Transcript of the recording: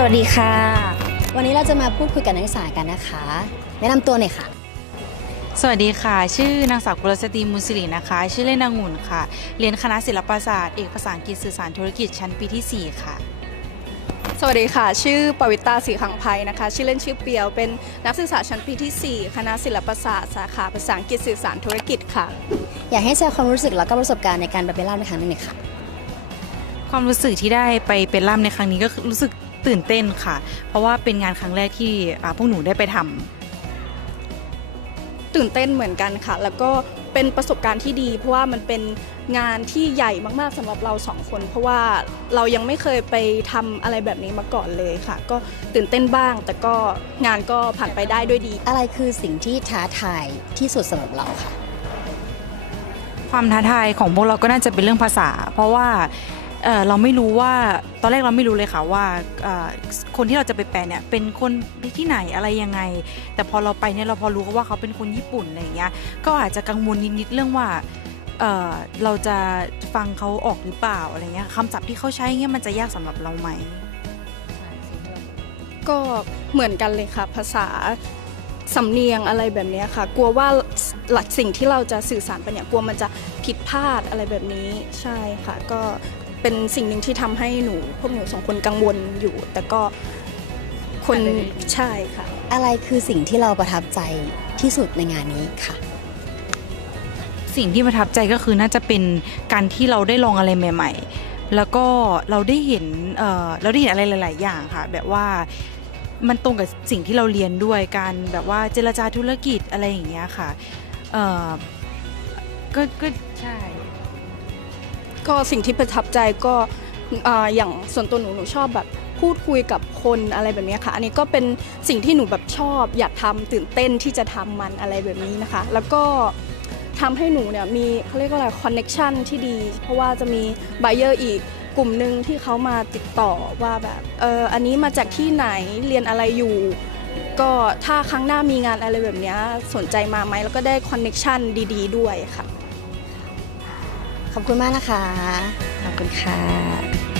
สวัสดีค่ะ วันนี้เราจะมาพูดคุยกับนักศึกษากันนะคะ แนะนำตัวหน่อยค่ะ สวัสดีค่ะ ชื่อนางสาวกุลสตรีมุสิรินะคะ ชื่อเล่นนางหุ่นค่ะ เรียนคณะศิลปศาสตร์ เอกภาษาอังกฤษสื่อสารธุรกิจชั้นปีที่ 4 ค่ะ สวัสดีค่ะ ชื่อปวิตาศรีขังไพนะคะ ชื่อเล่นชื่อเปียว เป็นนักศึกษาชั้นปีที่ 4 คณะศิลปศาสตร์ สาขาภาษาอังกฤษสื่อสารธุรกิจค่ะ อยากให้แชร์ความรู้สึกแล้วก็ประสบการณ์ในการไปเป็นล่ามในครั้งนี้หน่อยค่ะ ความรู้สึกที่ได้ไปเป็นล่ามในครั้งนี้ก็คือรู้สึก ตื่นเต้นค่ะ เพราะว่าเป็นงานครั้งแรกที่อ่าพวกหนูได้ไปทำตื่นเต้นเหมือนกันค่ะ แล้วก็เป็นประสบการณ์ที่ดี เพราะว่ามันเป็นงานที่ใหญ่มากๆสำหรับเราสองคน เพราะว่าเรายังไม่เคยไปทำอะไรแบบนี้มาก่อนเลยค่ะ ก็ตื่นเต้นบ้าง แต่ก็งานก็ผ่านไปได้ด้วยดี อะไรคือสิ่งที่ท้าทายที่สุดสำหรับเราค่ะ ความท้าทายของพวกเราก็น่าจะเป็นเรื่องภาษา เพราะว่า เราไม่รู้ว่าตอนแรกเราไม่รู้เลยค่ะว่าคนที่เราจะไปแปลเนี่ยเป็นคนที่ไหนอะไรยังไง แต่พอเราไปเนี่ยเราพอรู้ว่าเขาเป็นคนญี่ปุ่นอะไรอย่างเงี้ยก็อาจจะกังวลนิดๆเรื่องว่าเเราจะฟังเขาออกหรือเปล่าอะไรเงี้ยคำศัพท์ที่เขาใช้เงี้ยมันจะยากสำหรับเราไหมก็เหมือนกันเลยค่ะ ภาษาสำเนียงอะไรแบบนี้ค่ะ กลัวว่าหลักสิ่งที่เราจะสื่อสารไปเนี่ยกลัวมันจะผิดพลาดอะไรแบบนี้ใช่ค่ะ ก็ เป็นสิ่งหนึ่งที่ทำให้หนู พวกหนูสองคนกังวลอยู่ แต่ก็คนผ่านไปได้ดีใช่ค่ะ อะไรคือสิ่งที่เราประทับใจที่สุดในงานนี้ค่ะ สิ่งที่ประทับใจก็คือน่าจะเป็นการที่เราได้ลองอะไรใหม่ ๆ แล้วก็เราได้เห็นเอ่อเราได้เห็นอะไรหลาย ๆ อย่างค่ะ แบบว่ามันตรงกับสิ่งที่เราเรียนด้วยการแบบว่าเจรจาธุรกิจอะไรอย่างเงี้ยค่ะ เอ่อก็ก็ใช่ ก็สิ่งที่ประทับใจก็อย่างส่วนตัวหนูหนูชอบแบบพูดคุยกับคนอะไรแบบนี้ค่ะ อันนี้ก็เป็นสิ่งที่หนูแบบชอบ อยากทำตื่นเต้นที่จะทำมันอะไรแบบนี้นะคะ แล้วก็ทำให้หนูเนี่ยมีเขาเรียกว่าอะไรคอนเน็ชันที่ดี เพราะว่าจะมีไบเออร์อีกกลุ่มหนึ่งที่เขามาติดต่อว่าแบบเอออันนี้มาจากที่ไหนเรียนอะไรอยู่ ก็ถ้าครั้งหน้ามีงานอะไรแบบนี้สนใจมาไหมแล้วก็ได้คอนเน็ชันดี ๆ ด้วยค่ะ ขอบคุณมากนะคะ ขอบคุณค่ะ